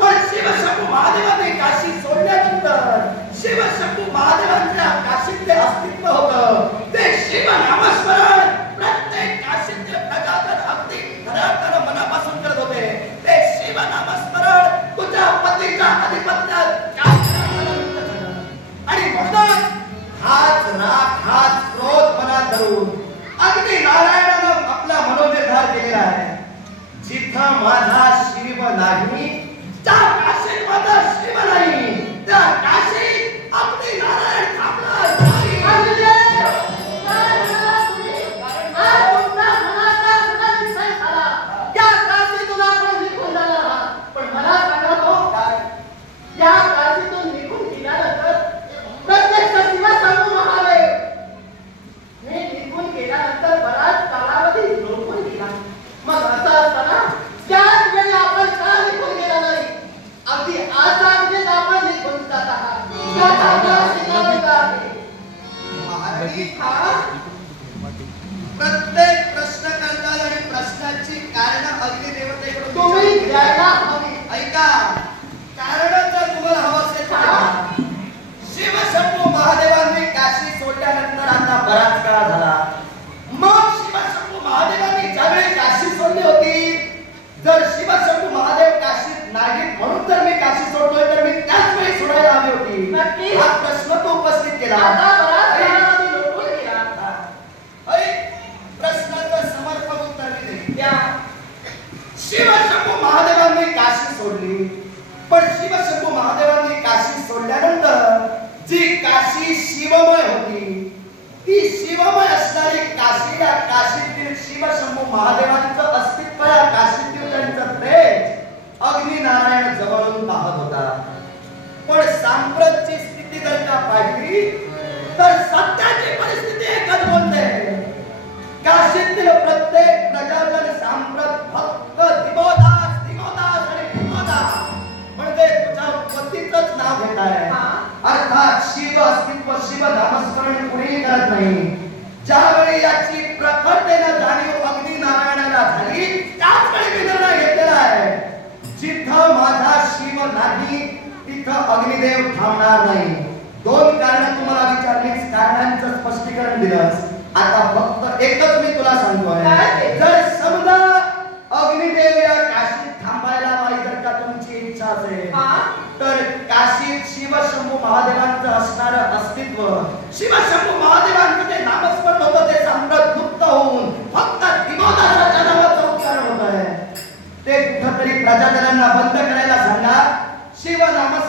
पण शिवशंभू महादेवाने काशी सोडल्यानंतर शिवशंभू महादेवांच्या काशीतले अस्तित्व होतं ते शिव नामस्मरण प्रत्येक काशीतले प्रजाजन अगदी खऱ्या मनापासून करत होते. ते शिव नामस्मरण तुझ्या पतीच्या आधिपत्यात आणि म्हणून हाच राग हाच क्रोध मनात धरून अगदी नारायणानं आपला मनोनिर्धार केलेला आहे. जिथं माझा शिव नाही त्या काशीत माझा शिव नाही, त्या काशीत अगदी नारायण थांबणार नाही. प्रत्येक प्रश्न करतात आणि प्रश्नाची कारण अग्निदेवतेकडून तुम्ही द्यायला हवी. ऐका, कारण जर तुम्हाला हवं असेल तर शिवशंभू महादेवांनी काशी सोडल्यानंतर आता बराच काळ झाला. मग शिवशंभू महादेवांनी ज्यावेळी काशी सोडली होती, जर शिवशंभू महादेव काशीत नाहीत म्हणून जर मी काशी सोडतोय तर मी त्याच वेळी सोडायला हवी होती. हा प्रश्न तो उपस्थित केला. प्रश्नाचं समर्पक उत्तर दिले. शिवशंभू महादेवांनी काशी सोडली, पण शिवशंभू महादेवांनी काशी सोडल्यानंतर जी काशी शिवमय होती, ती शिवमय असणारी काशी, या काशीतील शिवशंभू महादेवांचं अस्तित्व, या काशीतील त्यांचं तेज अग्नी नारायण जवळून पाहत होता. पण सांप्रतची स्थिती जर का पाहिली तर सध्याची परिस्थिती एकच बोलते. काशीतील प्रत्येक प्रजाजन सांप्रत फक्त दिगोदास दिगोदास आणि दिगोदास म्हणजे तुझ्या पतीचंच नाव घेत आहे. अर्थात शिव अस्तित्व शिव नामस्मरण कुणीही करत नाही. ज्यावेळी याची प्रखरतेनं जाणीव अग्नी नारायणाला झाली त्याच वेळी मी निर्णय घेतलेला आहे, जिथं माझा शिव नाही तिथं अग्निदेव थांबणार नाही. दोन कारण तुम्हाला विचारलीच, कारणांचं स्पष्टीकरण दिलंस. आता फक्त एकच मी तुला सांगतोय, जर समजा अग्निदेव या काशीत थांबायला पाहिजे जर का तुमची इच्छा असेल तर काशीत शिवशंभू महादेवांचं असणारं अस्तित्व, शिवशंभू महादेवांचं ते नामस्मरण होतं ते सांप्रत लुप्त होऊन फक्त दिगोदासाच्या नावाचं उच्चारण होत आहे. ते कुठंतरी प्रजाजनांना बंद करायला सांगा. शिव नामस्मरण